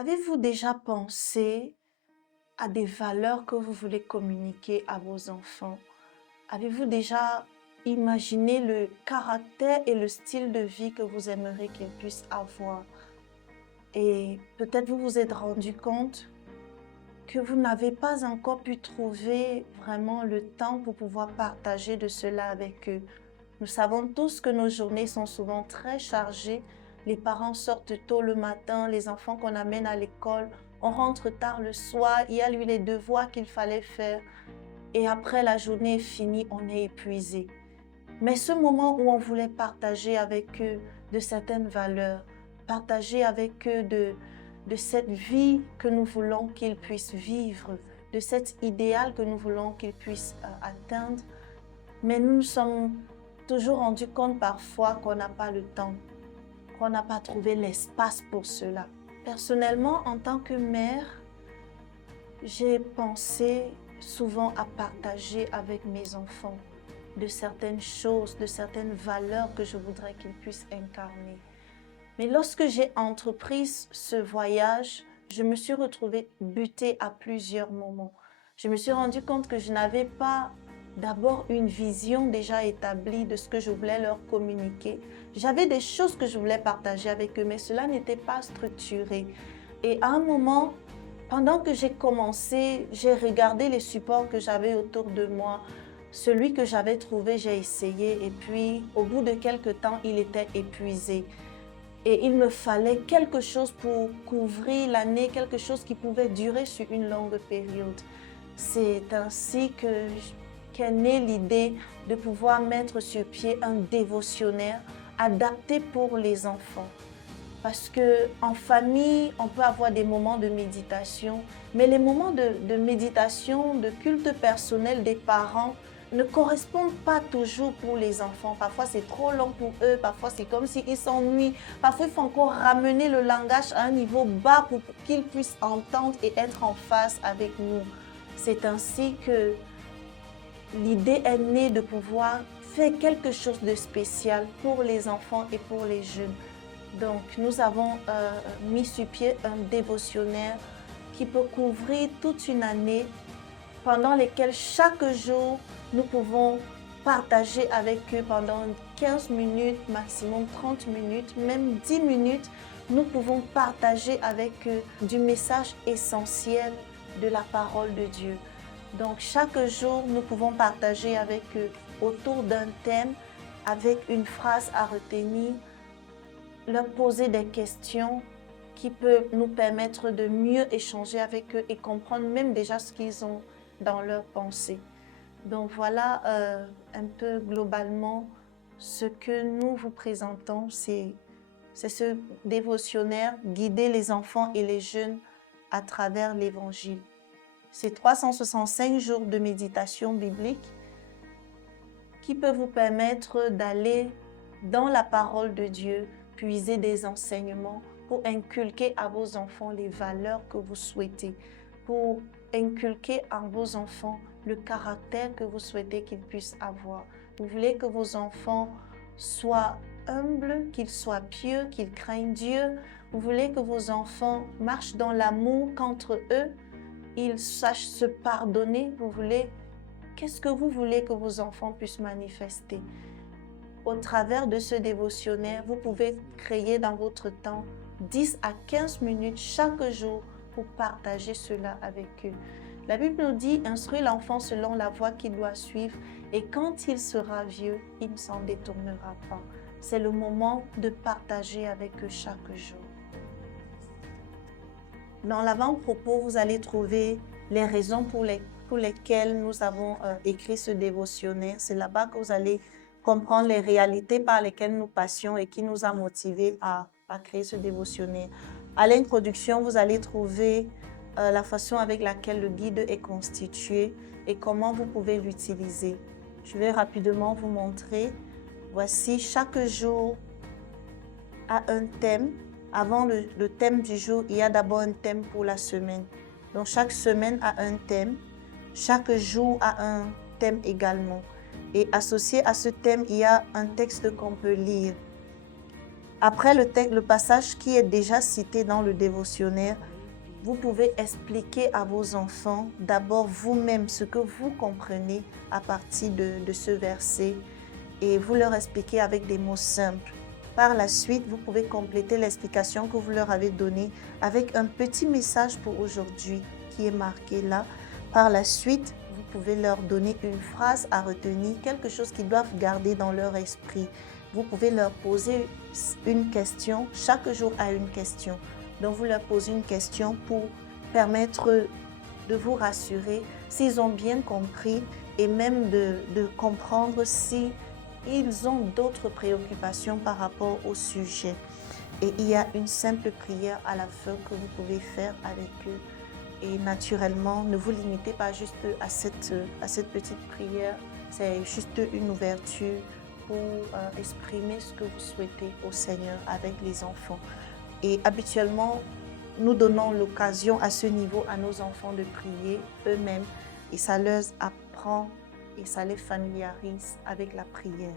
Avez-vous déjà pensé à des valeurs que vous voulez communiquer à vos enfants? Avez-vous déjà imaginé le caractère et le style de vie que vous aimeriez qu'ils puissent avoir? Et peut-être vous vous êtes rendu compte que vous n'avez pas encore pu trouver vraiment le temps pour pouvoir partager de cela avec eux. Nous savons tous que nos journées sont souvent très chargées. Les parents sortent tôt le matin, les enfants qu'on amène à l'école, on rentre tard le soir, il y a lui les devoirs qu'il fallait faire. Et après la journée est finie, on est épuisé. Mais ce moment où on voulait partager avec eux de certaines valeurs, partager avec eux de cette vie que nous voulons qu'ils puissent vivre, de cet idéal que nous voulons qu'ils puissent atteindre, mais nous nous sommes toujours rendus compte parfois qu'on n'a pas le temps, qu'on n'a pas trouvé l'espace pour cela. Personnellement, en tant que mère, j'ai pensé souvent à partager avec mes enfants de certaines choses, de certaines valeurs que je voudrais qu'ils puissent incarner. Mais lorsque j'ai entrepris ce voyage, je me suis retrouvée butée à plusieurs moments. Je me suis rendu compte que je n'avais pas d'abord une vision déjà établie de ce que je voulais leur communiquer. J'avais des choses que je voulais partager avec eux, mais cela n'était pas structuré. Et à un moment, pendant que j'ai commencé, j'ai regardé les supports que j'avais autour de moi. Celui que j'avais trouvé, j'ai essayé et puis au bout de quelques temps, il était épuisé. Et il me fallait quelque chose pour couvrir l'année, quelque chose qui pouvait durer sur une longue période. C'est ainsi qu'est née l'idée de pouvoir mettre sur pied un dévotionnaire adapté pour les enfants. Parce qu'en famille, on peut avoir des moments de méditation, mais les moments de méditation, de culte personnel des parents ne correspondent pas toujours pour les enfants. Parfois, c'est trop long pour eux, parfois, c'est comme s'ils s'ennuient. Parfois, il faut encore ramener le langage à un niveau bas pour qu'ils puissent entendre et être en phase avec nous. C'est ainsi que l'idée est née de pouvoir faire quelque chose de spécial pour les enfants et pour les jeunes. Donc, nous avons mis sur pied un dévotionnaire qui peut couvrir toute une année, pendant lesquelles chaque jour, nous pouvons partager avec eux pendant 15 minutes, maximum 30 minutes, même 10 minutes. Nous pouvons partager avec eux du message essentiel de la parole de Dieu. Donc, chaque jour, nous pouvons partager avec eux autour d'un thème, avec une phrase à retenir, leur poser des questions qui peuvent nous permettre de mieux échanger avec eux et comprendre même déjà ce qu'ils ont dans leurs pensées. Donc voilà un peu globalement ce que nous vous présentons, c'est ce dévotionnaire, guider les enfants et les jeunes à travers l'Évangile. C'est 365 jours de méditation biblique qui peut vous permettre d'aller dans la parole de Dieu, puiser des enseignements pour inculquer à vos enfants les valeurs que vous souhaitez, pour inculquer à vos enfants le caractère que vous souhaitez qu'ils puissent avoir. Vous voulez que vos enfants soient humbles, qu'ils soient pieux, qu'ils craignent Dieu. Vous voulez que vos enfants marchent dans l'amour qu'entre eux, ils sachent se pardonner. Qu'est-ce que vous voulez que vos enfants puissent manifester? Au travers de ce dévotionnaire, vous pouvez créer dans votre temps 10 à 15 minutes chaque jour pour partager cela avec eux. La Bible nous dit, instruis l'enfant selon la voie qu'il doit suivre et quand il sera vieux, il ne s'en détournera pas. C'est le moment de partager avec eux chaque jour. Dans l'avant-propos, vous allez trouver les raisons pour lesquelles nous avons écrit ce dévotionnaire. C'est là-bas que vous allez comprendre les réalités par lesquelles nous passions et qui nous a motivés à créer ce dévotionnaire. À l'introduction, vous allez trouver la façon avec laquelle le guide est constitué et comment vous pouvez l'utiliser. Je vais rapidement vous montrer. Voici, chaque jour a un thème. Avant le thème du jour, il y a d'abord un thème pour la semaine. Donc, chaque semaine a un thème. Chaque jour a un thème également. Et associé à ce thème, il y a un texte qu'on peut lire. Après le passage qui est déjà cité dans le dévotionnaire, vous pouvez expliquer à vos enfants d'abord vous-même ce que vous comprenez à partir de ce verset et vous leur expliquez avec des mots simples. Par la suite, vous pouvez compléter l'explication que vous leur avez donnée avec un petit message pour aujourd'hui qui est marqué là. Par la suite, vous pouvez leur donner une phrase à retenir, quelque chose qu'ils doivent garder dans leur esprit. Vous pouvez leur poser une question, chaque jour a une question. Donc, vous leur posez une question pour permettre de vous rassurer s'ils ont bien compris et même de comprendre si ils ont d'autres préoccupations par rapport au sujet. Et il y a une simple prière à la fin que vous pouvez faire avec eux. Et naturellement, ne vous limitez pas juste à cette petite prière. C'est juste une ouverture pour exprimer ce que vous souhaitez au Seigneur avec les enfants. Et habituellement, nous donnons l'occasion à ce niveau à nos enfants de prier eux-mêmes et ça leur apprend et ça les familiarise avec la prière.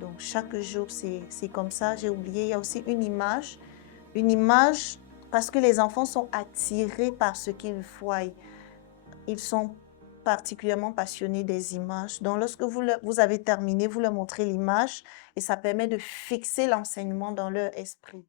Donc, chaque jour, c'est comme ça. J'ai oublié, il y a aussi une image. Une image, parce que les enfants sont attirés par ce qu'ils voient. Ils sont particulièrement passionnés des images. Donc, lorsque vous avez terminé, vous leur montrez l'image et ça permet de fixer l'enseignement dans leur esprit.